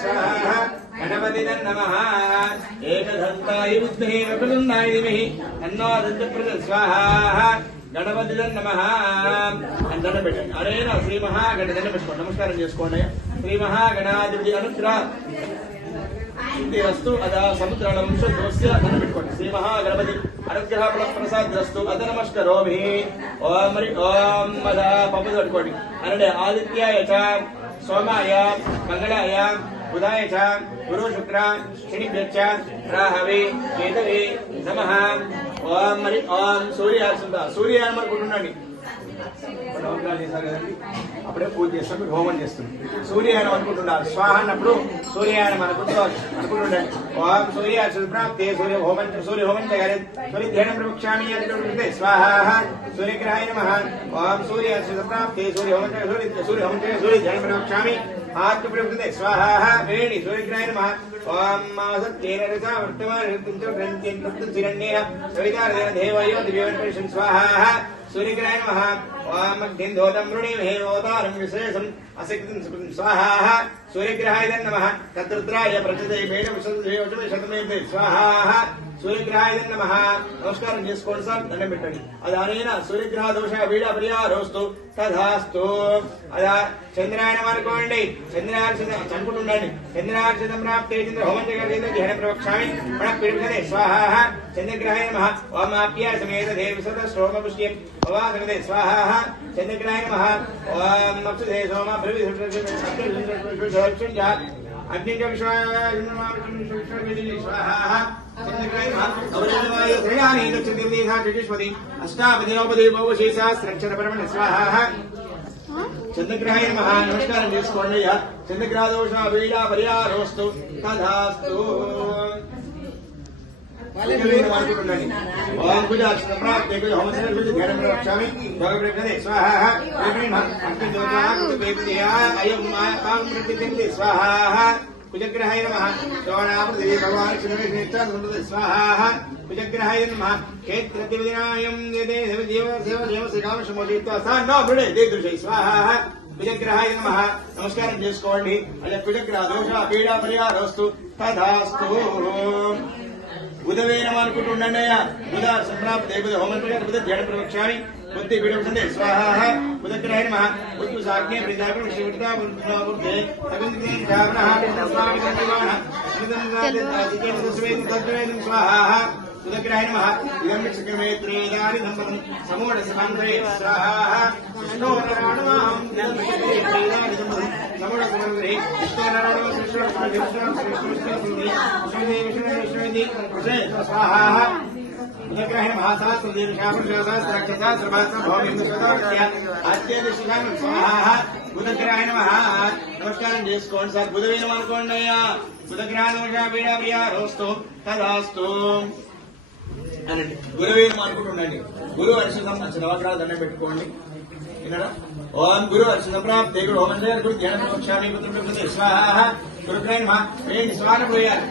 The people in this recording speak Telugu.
स्वाहा गणपति नमः एकदन्ताय विद्महे वक्रतुण्डाय धीमहि तन्नो दन्तिः स्वाहा गणपति नमः దండం పెట్టండి. అరేనా శ్రీ మహాగణ దండం పెట్టుకోండి. నమస్కారం చేసుకోండి. శ్రీ మహాగణాధిపతి అనుగ్రహ రస్తు అదా సముద్రాల వంశోద్భవస్య దండం పెట్టుకోండి. శ్రీ మహాగణపతి అనుగ్రహ ప్రసాదరస్తు అద నమస్కరోమి. ఓం మరి ఓం అదా పప్పు పెట్టుకోండి. అనండి ఆదిత్యాయ చ సోమాయ మంగళాయ బుధాయ చ గురు శుక్ర శనిభ్యశ్చ రాహవే కేతవే నమః. ఓం మరి ఓం సూర్యాన్ని అనుకుంటున్నాండి. చేశారు కదండి, అప్పుడే పూజ చేస్తాం, మీరు హోమం చేస్తుంది. సూర్యాయనం అనుకుంటున్నారు. స్వాహ అన్నప్పుడు సూర్యాయనం అనుకుంటుండండి. ఓం సూర్యార్చన ప్రాప్తే సూర్య హోమం చేయాలి. సూర్యధ్యానం ప్రవక్ష్యామి అంటే స్వాహ సూర్యగ్రహాయ నమః. ఓం సూర్యార్చన ప్రాప్తే సూర్యధ్యానం ప్రవక్ష్యామి ఆత్మప్రవృత్తే స్వాహ వేణి సూర్యగ్రహాయ నమః. ఓం మాసత్యేన రసా వర్తమాన దేవయో దివ్యవన్ స్వాహ सूर्यग्रहाय नमः. ओम मध्यन्धोतं मृणीमहे अवतारं विशेषम् असिक्तं स्वाहा सूर्यग्रहाय नमः. तद्रुद्राय प्रचते शतमे स्वाहा सूर्यग्रहाय नमः. नमस्कारं చేసుకోండి సార్, దండం పెట్టండి. అదానేన సూర్యగ్రహ దోష వీడ పరిహారోస్తు తథాస్తు. అదా చంద్రాయనం అనుకోండి. చంద్రార్చన అనుకుంటుండండి. చంద్రార్చన ప్రాప్తే చంద్ర హోమం చేయాలి. ధ్యాన ప్రవక్ష్యామి ప్రణపిడుకదే స్వాహ చంద్రగ్రహాయ నమః. ఓం ఆప్య సమేత దేవి సద శ్రోమ పుష్యం భవాసమదే స్వాహ చంద్రగ్రహాయ నమః. ఓం మత్స్యదే సోమ భృవి అగ్నిజ స్వాహ అష్టాపదినోపది బహుశేషాస్త్రక్షర పరమణ స్వాహ చంద్రగ్రహాయ నమః. నమస్కారం చేసుకోండి. చంద్రగ్రహ దోష వీడ పరిహారోస్తు తథాస్తు. ఓం పూజాక్షర ప్రాప్తే ధ్యానం ప్రవక్ష్యామి భగవద్గీతే స్వాహ స్వాహ కుజగ్రహాయ నమః. శ్రవణామృతి భగవాన్ స్వాహ కుజగ్రహాయ నమః. క్షేత్రదివినాయం స్వాహ కుజగ్రహాయ నమః. నమస్కారం చేసుకోండి. అలా కుజగ్రహ దోష పీడ పరిహారోస్తు తథాస్తు. బుధవే నమః అనుకుంటుండండి. బుధ సంప్రాప్తే బుధ హోమం బుధ ధ్యాన ప్రవక్ష్యామి బుద్ధి విడుండే స్వాహ కుజగ్రహాయ నమః. ఉత్సాగ్నే ప్రజాపం శివృతా బుద్ధే స్వాహ కుజగ్రహాయ నమః. ఇదం చక్రమేత్రేదాని దంపతం సమూఢ సమాంతరే స్వాహ విష్ణోరరాణమాహం సమూఢ సమాంతరే స్వాహ కుజగ్రహాయ నమః. స్వాహ బుధగ్రహాయ నమః. నమస్కారం చేసుకోండి సార్. బుధవేనం అనుకోండి అయ్యా. బుధగ్రహ దోష వీడ ప్రియారోస్తు తదాస్తు అనండి. గురువేనం అనుకుంటుండండి. గురు అర్షితం నవగ్రహాలు దండం పెట్టుకోండి. విన్నారా? ఓం గురు అర్షితం ప్రాప్తే గురు హోమం చేయాలి. ధ్యానం ప్రవక్ష్యామి స్వాహ గురుగ్రహాయ నమః. స్వాహ పోయాలి.